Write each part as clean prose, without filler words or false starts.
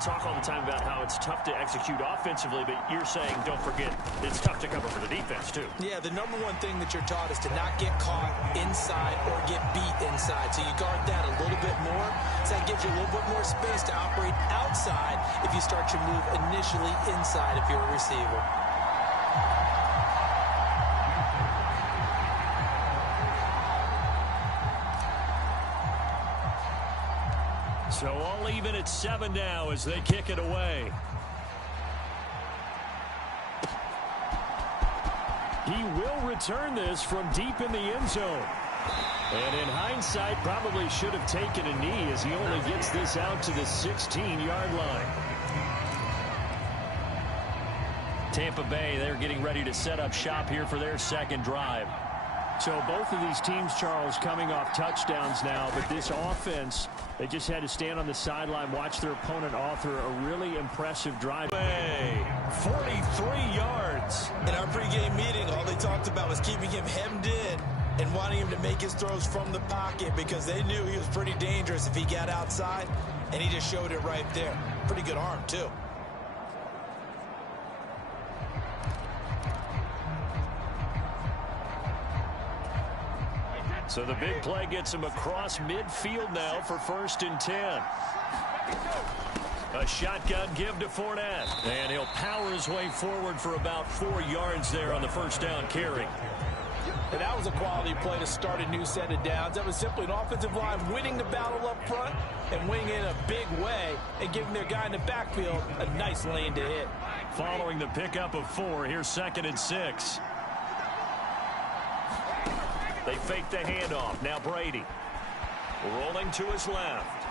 Talk all the time about how it's tough to execute offensively, but you're saying, don't forget, it's tough to cover for the defense, too. Yeah, the number one thing that you're taught is to not get caught inside or get beat inside. So you guard that a little bit more. So that gives you a little bit more space to operate outside if you start your move initially inside if you're a receiver. So all even at 7 now as they kick it away. He will return this from deep in the end zone. And in hindsight, probably should have taken a knee as he only gets this out to the 16-yard line. Tampa Bay, they're getting ready to set up shop here for their second drive. So both of these teams, Charles, coming off touchdowns now, but this offense, they just had to stand on the sideline, watch their opponent author a really impressive drive. 43 yards. In our pregame meeting, all they talked about was keeping him hemmed in and wanting him to make his throws from the pocket because they knew he was pretty dangerous if he got outside, and he just showed it right there. Pretty good arm, too. So the big play gets him across midfield now for 1st and 10. A shotgun give to Fournette. And he'll power his way forward for about 4 yards there on the first down carry. And that was a quality play to start a new set of downs. That was simply an offensive line winning the battle up front and winning in a big way and giving their guy in the backfield a nice lane to hit. Following the pickup of 4, here's 2nd and 6. They fake the handoff. Now Brady. Rolling to his left.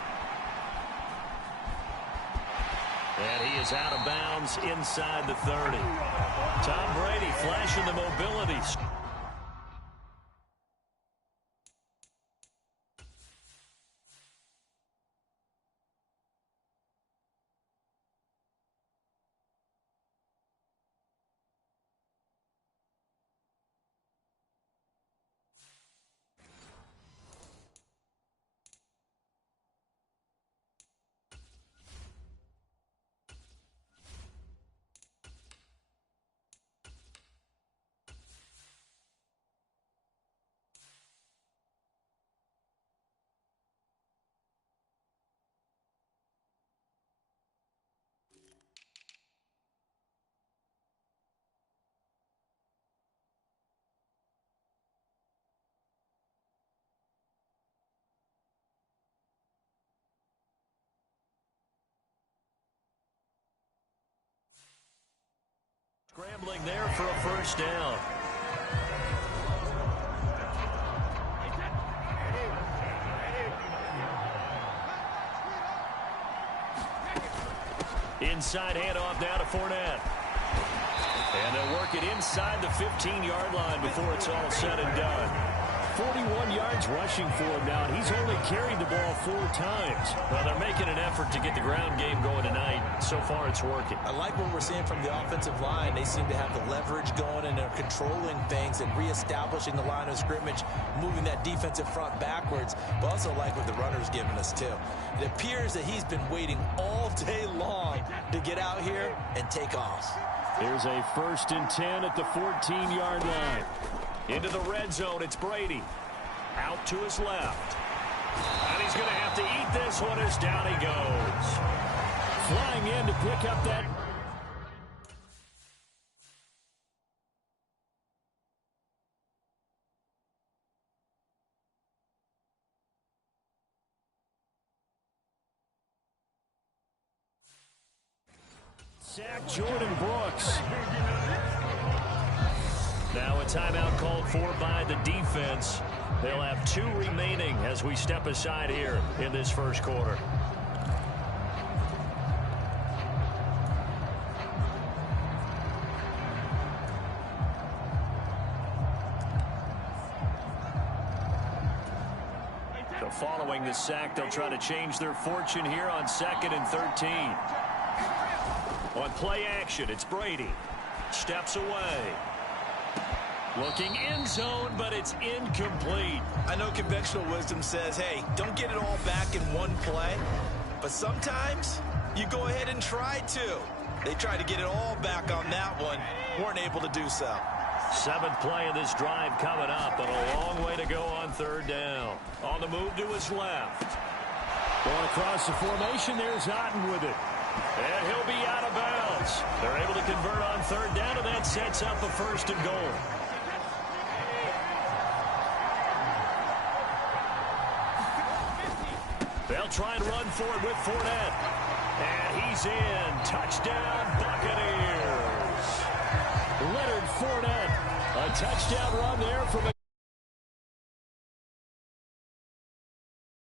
And he is out of bounds inside the 30. Tom Brady flashing the mobility. Scrambling there for a first down. Inside handoff now to Fournette. And they'll work it inside the 15-yard line before it's all said and done. 41 yards rushing for him now, and he's only carried the ball 4 times. Well, they're making an effort to get the ground game going tonight. So far, it's working. I like what we're seeing from the offensive line. They seem to have the leverage going, and they're controlling things and reestablishing the line of scrimmage, moving that defensive front backwards. But also like what the runner's giving us, too. It appears that he's been waiting all day long to get out here and take off. Here's a 1st and 10 at the 14-yard line. Into the red zone, it's Brady. Out to his left. And he's going to have to eat this one as down he goes. Flying in to pick up that. Sack Jordan Brooks. Now a timeout called for by the defense. They'll have 2 remaining as we step aside here in this first quarter. So following the sack, they'll try to change their fortune here on 2nd and 13. On play action, it's Brady. Steps away. Looking end zone, but it's incomplete. I know conventional wisdom says, hey, don't get it all back in one play. But sometimes You go ahead and try to. They tried to get it all back on that one. Weren't able to do so. 7th play of this drive coming up, but a long way to go on 3rd down. On the move to his left. Going across the formation, there's Otten with it. And he'll be out of bounds. They're able to convert on 3rd down, and that sets up a 1st and goal. They'll try and run for it with Fournette. And he's in. Touchdown, Buccaneers. Leonard Fournette. A touchdown run there from a...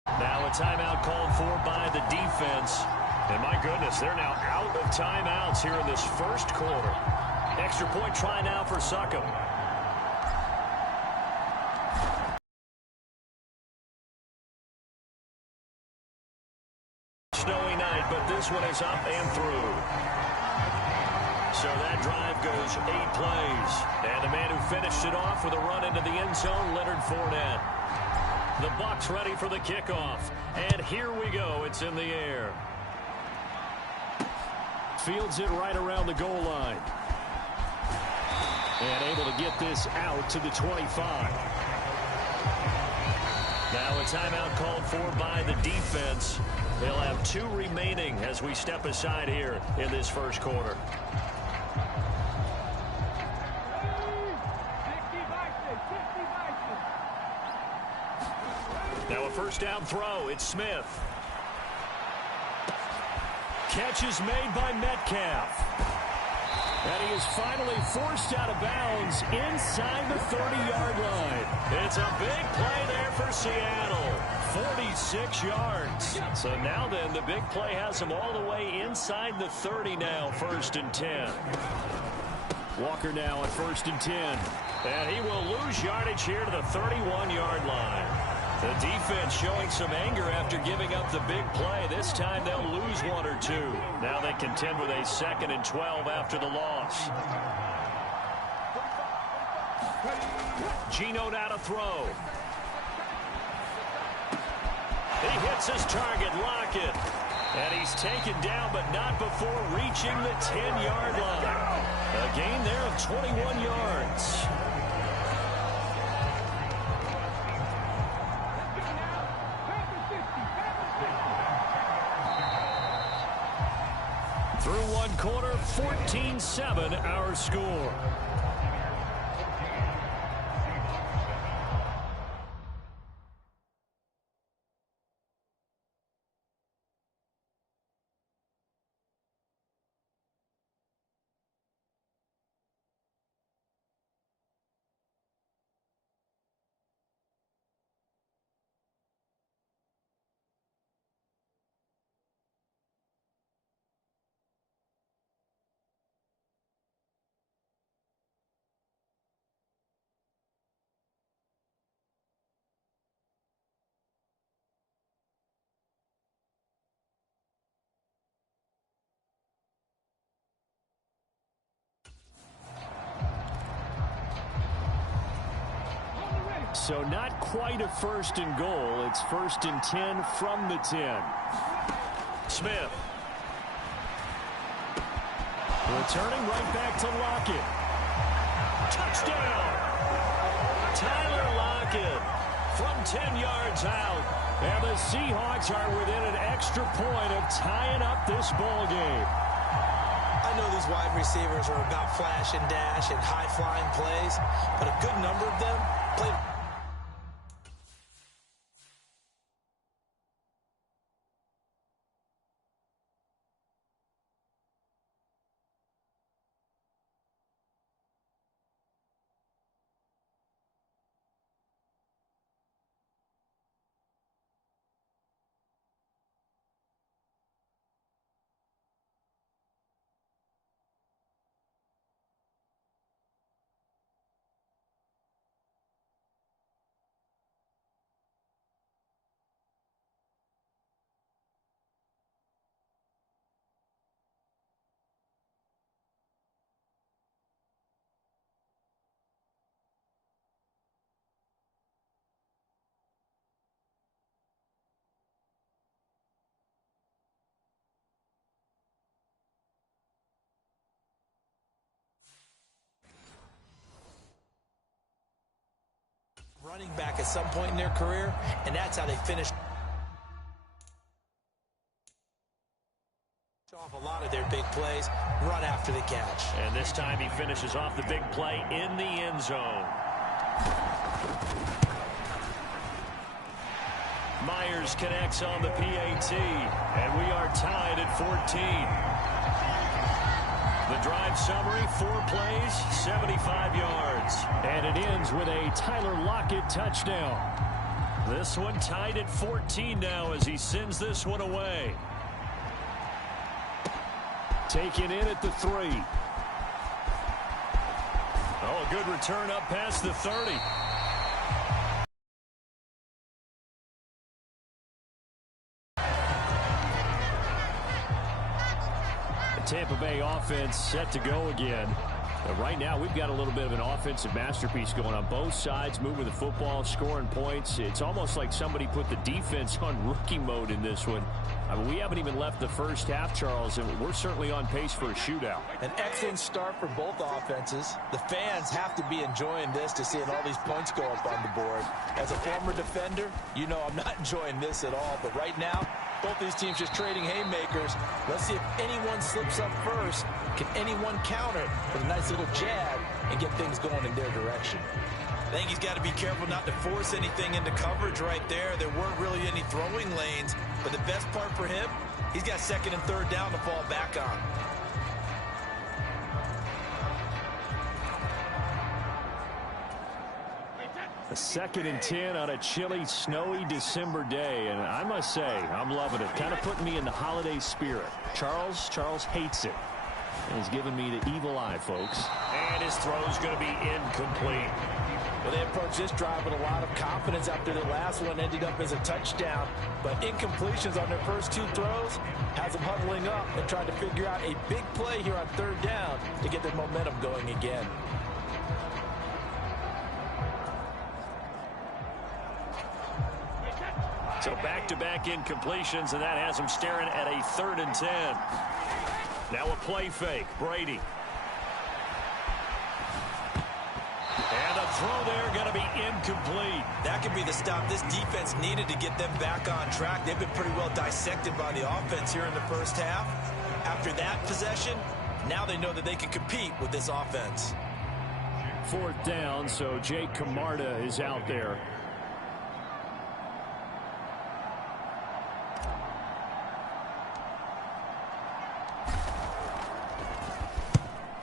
Now a timeout called for by the defense. And my goodness, they're now out of timeouts here in this 1st quarter. Extra point try now for Succop. Snowy night, but this one is up and through. So that drive goes 8 plays. And the man who finished it off with a run into the end zone, Leonard Fournette. The Bucs ready for the kickoff. And here we go. It's in the air. Fields it right around the goal line. And able to get this out to the 25. Now a timeout called for by the defense. They'll have 2 remaining as we step aside here in this 1st quarter. Now a 1st down throw. It's Smith. Catch is made by Metcalf. And he is finally forced out of bounds inside the 30-yard line. It's a big play there for Seattle. 46 yards. So now then, the big play has him all the way inside the 30 now, 1st and 10. Walker now at 1st and 10. And he will lose yardage here to the 31-yard line. The defense showing some anger after giving up the big play. This time they'll lose 1 or 2. Now they contend with a 2nd and 12 after the loss. Geno now to throw. He hits his target, Lockett. And he's taken down, but not before reaching the 10-yard line. A gain there of 21 yards. Through 1 quarter, 14-7 our score. So not quite a 1st and goal. It's 1st and 10 from the 10. Smith. Returning right back to Lockett. Touchdown! Tyler Lockett from 10 yards out. And the Seahawks are within an extra point of tying up this ball game. I know these wide receivers are about flash and dash and high-flying plays, but a good number of them play. running back at some point in their career, and that's how they finished off a lot of their big plays, run after the catch. And this time he finishes off the big play in the end zone. Myers connects on the PAT, and we are tied at 14. The drive summary, 4 plays, 75 yards. And it ends with a Tyler Lockett touchdown. This one tied at 14 now as he sends this one away. Taken in at the 3. Oh, a good return up past the 30. Tampa Bay offense set to go again. But right now, we've got a little bit of an offensive masterpiece going on both sides, moving the football, scoring points. It's almost like somebody put the defense on rookie mode in this one. I mean, we haven't even left the first half, Charles, and we're certainly on pace for a shootout. An excellent start for both offenses. The fans have to be enjoying this to seeing all these points go up on the board. As a former defender, you know I'm not enjoying this at all. But right now, both these teams just trading haymakers. Let's see if anyone slips up first. Can anyone counter with a nice little jab and get things going in their direction? I think he's got to be careful not to force anything into coverage right there. There weren't really any throwing lanes, but the best part for him, he's got 2nd and 3rd down to fall back on. A 2nd and 10 on a chilly, snowy December day, and I must say, I'm loving it. Kind of putting me in the holiday spirit. Charles hates it. And he's giving me the evil eye, folks. And his throw's going to be incomplete. Well, they approached this drive with a lot of confidence after the last one ended up as a touchdown. But incompletions on their first 2 throws has them huddling up and trying to figure out a big play here on 3rd down to get their momentum going again. So back-to-back incompletions, and that has them staring at a 3rd and 10. Now a play fake. Brady. And a throw there going to be incomplete. That could be the stop this defense needed to get them back on track. They've been pretty well dissected by the offense here in the first half. After that possession, now they know that they can compete with this offense. 4th down, so Jake Camarda is out there.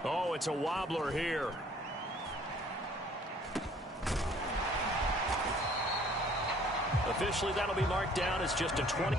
Oh, it's a wobbler here. Officially, that'll be marked down as just a 20.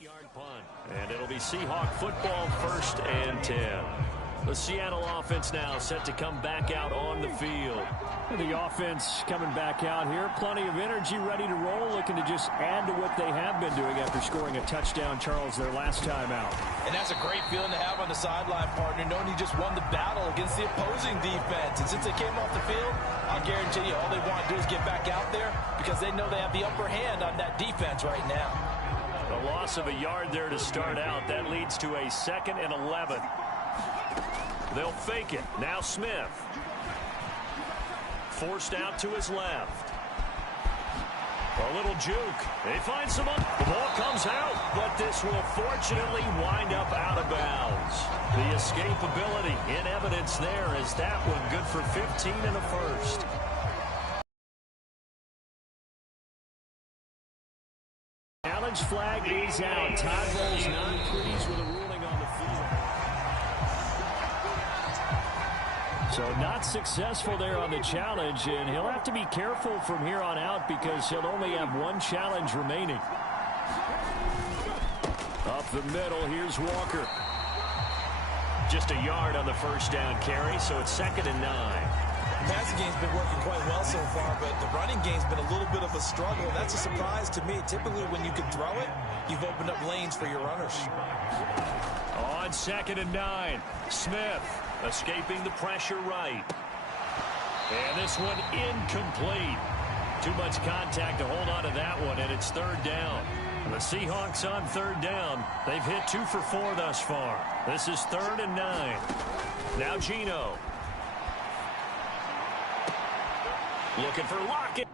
Yard punt, and it'll be Seahawk football, 1st and 10. The Seattle offense now set to come back out on the field. The offense coming back out here. Plenty of energy, ready to roll, looking to just add to what they have been doing after scoring a touchdown, Charles, their last time out. And that's a great feeling to have on the sideline, partner, knowing you just won the battle against the opposing defense. And since they came off the field, I'll guarantee you all they want to do is get back out there because they know they have the upper hand on that defense right now. A loss of a yard there to start out. That leads to a 2nd and 11. They'll fake it. Now Smith. Forced out to his left. A little juke. They find someone. The ball comes out, but this will fortunately wind up out of bounds. The escapability in evidence there is that one good for 15 and a first. Challenge flag is out. Todd Bowles not pleased with a ruling on the field. So not successful there on the challenge, and he'll have to be careful from here on out because he'll only have one challenge remaining. Up the middle, here's Walker. Just a yard on the first down carry, so it's 2nd and 9. The passing game's been working quite well so far, but the running game's been a little bit of a struggle. That's a surprise to me. Typically, when you can throw it, you've opened up lanes for your runners. On 2nd and 9, Smith escaping the pressure right. And this one incomplete. Too much contact to hold on to that one, and it's 3rd down. The Seahawks on 3rd down. They've hit 2 for 4 thus far. This is 3rd and 9. Now Geno. Looking for Lockett.